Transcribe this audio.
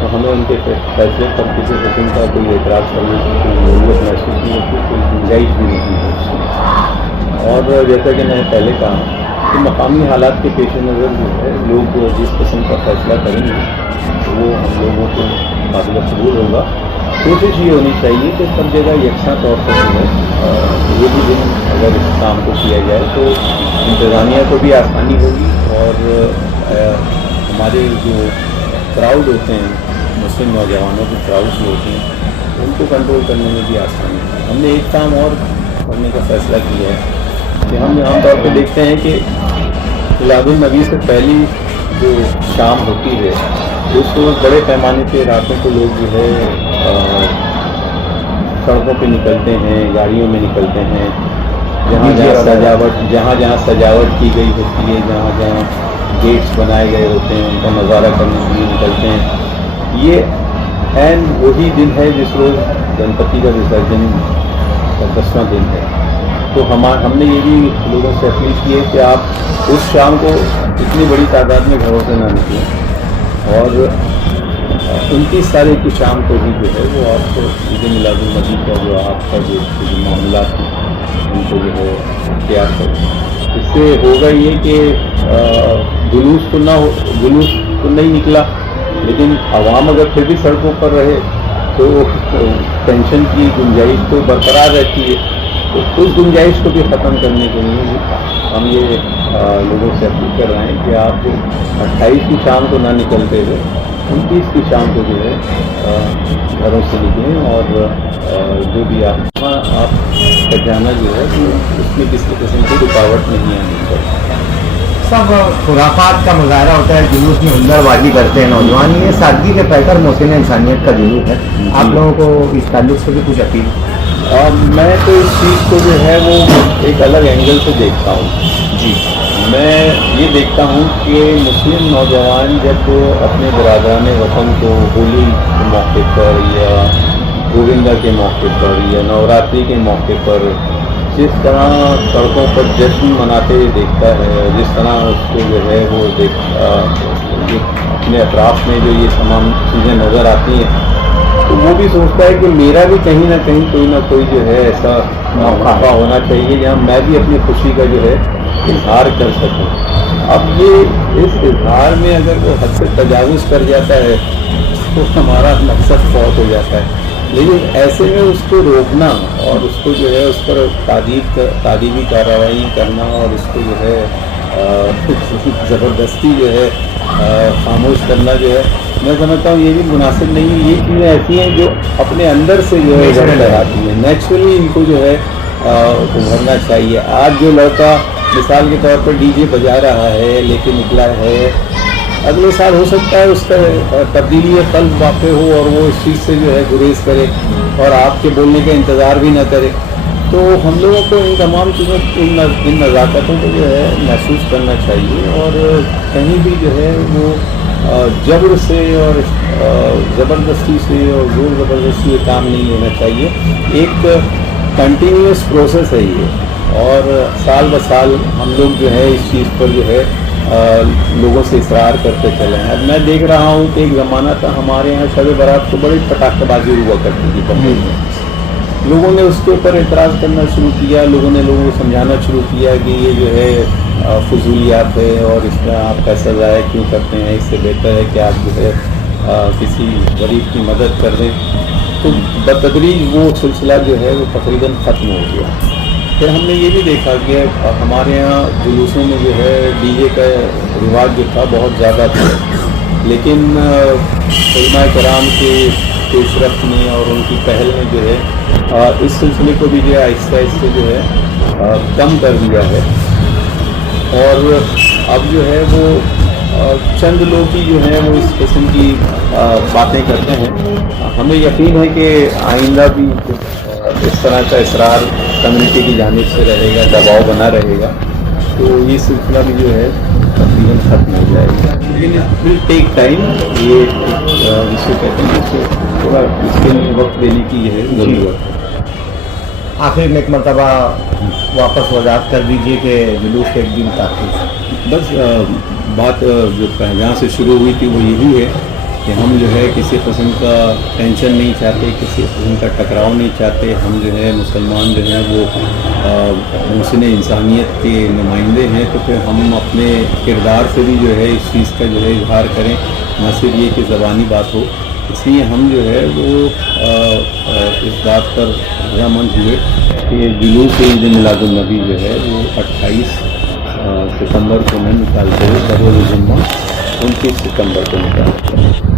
تو ہمیں ان کے فیصلے پر کسی قسم کا کوئی اعتراض کرنے کی کوئی ضرورت محسوس نہیں ہوتی، کوئی گنجائش بھی نہیں ہے اس میں۔ اور جیسا کہ میں نے پہلے کہا کہ مقامی حالات کے پیش نظر جو ہے لوگ جس قسم کا فیصلہ کریں گے وہ ہم لوگوں کو قابل قبول ہوگا۔ کوشش یہ ہونی چاہیے کہ سب جگہ یکساں طور پر جو ہے یہ بھی دن اگر اس کام کو کیا جائے تو انتظامیہ کو بھی آسانی ہوگی، اور ہمارے جو کراؤڈ ہوتے ہیں مسلم نوجوانوں کے کراؤڈ جو ہوتے ہیں ان کو کنٹرول کرنے میں بھی آسانی ہے۔ ہم نے ایک کام اور کرنے کا فیصلہ کیا ہے کہ ہم عام طور پہ دیکھتے ہیں کہ میلاد النبی سے پہلی جو شام ہوتی ہے اس کو بڑے پیمانے پہ راتوں کو لوگ جو ہے سڑکوں پہ نکلتے ہیں، گاڑیوں میں نکلتے ہیں، جہاں جہاں سجاوٹ کی گئی ہوتی ہے، جہاں جہاں گیٹس بنائے گئے ہوتے ہیں ان کا نظارہ کرنے کے لیے نکلتے ہیں۔ یہ عین وہی دن ہے جس روز گنپتی کا وسرجن کا 10واں دن ہے۔ تو ہم نے یہ بھی لوگوں سے اپیل کی ہے کہ آپ اس شام کو اتنی بڑی تعداد میں گھروں سے نہ نکلیں، اور 29 تاریخ کی شام کو بھی جو ہے وہ آپ کو عید میلاد النبی کا جو آپ کا جو معاملات ہیں ان کو جو ہے اختیار کریں۔ اس سے ہوگا یہ کہ جلوس تو نہیں نکلا، لیکن عوام اگر پھر بھی سڑکوں پر رہے تو ٹینشن کی گنجائش تو برقرار رہتی ہے۔ تو اس گنجائش کو بھی ختم کرنے کے لیے ہم یہ لوگوں سے اپیل کر رہے ہیں کہ آپ 28 کی شام کو نہ نکلتے ہوئے 29 کی شام کو جو ہے گھروں سے نکلیں، اور جو بھی آپ کا جانا جو ہے اس میں کسی قسم کی رکاوٹ نہیں آنی چاہیے۔ سب خرافات کا مظاہرہ ہوتا ہے، جلوس میں ہنر بازی کرتے ہیں نوجوان، یہ سادگی کے پیکر محسن انسانیت کا جلوس ہے۔ آپ لوگوں کو اس تعلق سے بھی کچھ اپیل؟ میں تو اس چیز کو جو ہے وہ ایک الگ اینگل سے دیکھتا ہوں۔ جی، میں یہ دیکھتا ہوں کہ مسلم نوجوان جب اپنے برادران وطن کو ہولی کے موقع پر یا گووندا کے موقع پر یا نوراتری کے موقع پر جس طرح سڑکوں پر جشن مناتے ہوئے دیکھتا ہے، جس طرح اس کو جو ہے وہ اپنے اطراف میں جو یہ تمام چیزیں نظر آتی ہیں، تو وہ بھی سوچتا ہے کہ میرا بھی کہیں نہ کہیں کوئی نہ کوئی جو ہے ایسا موقع ہونا چاہیے جہاں میں بھی اپنی خوشی کا جو ہے اظہار کر سکوں۔ اب یہ اس اظہار میں اگر وہ حد سے تجاوز کر جاتا ہے تو ہمارا مقصد فوت ہو جاتا ہے۔ لیکن ایسے میں اس کو روکنا اور اس کو جو ہے اس پر تعدیبی کارروائی کرنا اور اس کو جو ہے زبردستی جو ہے خاموش کرنا جو ہے، میں سمجھتا ہوں یہ بھی مناسب نہیں ہے۔ یہ چیزیں ایسی ہیں جو اپنے اندر سے جو ہے ابھر آتی ہیں، نیچرلی ان کو جو ہے ابھرنا چاہیے۔ آج جو لڑکا مثال کے طور پر ڈی جے بجا رہا ہے لے کے نکلا ہے، اگلے سال ہو سکتا ہے اس کا تبدیلی قلب واقع ہو اور وہ اس چیز سے جو ہے گریز کرے اور آپ کے بولنے کا انتظار بھی نہ کرے۔ تو ہم لوگوں کو ان تمام چیزوں ان نزاکتوں کو جو ہے محسوس کرنا چاہیے، اور کہیں بھی جو ہے وہ جبر سے اور زبردستی سے اور زور زبردستی سے کام نہیں ہونا چاہیے۔ ایک کنٹینیوس پروسیس ہے یہ، اور سال بہ سال ہم لوگ جو ہے اس چیز پر جو ہے لوگوں سے اصرار کرتے چلے ہیں۔ اب میں دیکھ رہا ہوں کہ ایک زمانہ تھا ہمارے یہاں شب برات کو بڑی پٹاخہ بازی ہوا کرتی تھی بمبئی میں، لوگوں نے اس کے اوپر اعتراض کرنا شروع کیا، لوگوں کو سمجھانا شروع کیا کہ یہ جو ہے فضولیات ہے اور اس میں آپ پیسہ ضائع کیوں کرتے ہیں، اس سے بہتر ہے کہ آپ جو ہے کسی غریب کی مدد کر دیں۔ تو بتدریج وہ سلسلہ جو ہے وہ تقریباً ختم ہو گیا۔ پھر ہم نے یہ بھی دیکھا کہ ہمارے یہاں جلوسوں میں جو ہے ڈی جے کا رواج جو تھا بہت زیادہ تھا، لیکن علماء کرام کے پیش رفت نے اور ان کی پہل نے جو ہے اس سلسلے کو بھی جو ہے آہستہ آہستہ جو ہے کم کر دیا ہے، اور اب جو ہے وہ چند لوگ ہی جو ہیں وہ اس قسم کی باتیں کرتے ہیں۔ ہمیں یقین ہے کہ آئندہ بھی اس طرح کا اصرار کمیونٹی کی جانب سے رہے گا، دباؤ بنا رہے گا، تو یہ سلسلہ بھی جو ہے تقریباً ختم ہو جائے گا۔ لیکن ول ٹیک ٹائم، یہ جسے کہتے ہیں کہ تھوڑا اس کے لیے وقت دینے کی یہ ہے ضرورت ہے۔ آخر میں ایک مرتبہ واپس وضاحت کر دیجیے کہ جلوس کے ایک دن تاخیر۔ بس بات جو جہاں سے شروع ہوئی تھی وہ یہی ہے کہ ہم جو ہے کسی قسم کا ٹینشن نہیں چاہتے، کسی قسم کا ٹکراؤ نہیں چاہتے. ہم جو ہے مسلمان جو ہیں وہ محسن انسانیت کے نمائندے ہیں، تو پھر ہم اپنے کردار سے بھی جو ہے اس چیز کا جو ہے اظہار کریں، نہ صرف یہ کہ زبانی بات ہو. اس لیے ہم جو ہے وہ اس بات پر رضامند ہوئے کہ جلوس عید میلاد النبی جو ہے وہ 28 ستمبر کو نہ نکالتے ہوئے بروز جمعہ 29 ستمبر کو نکالتے ہیں.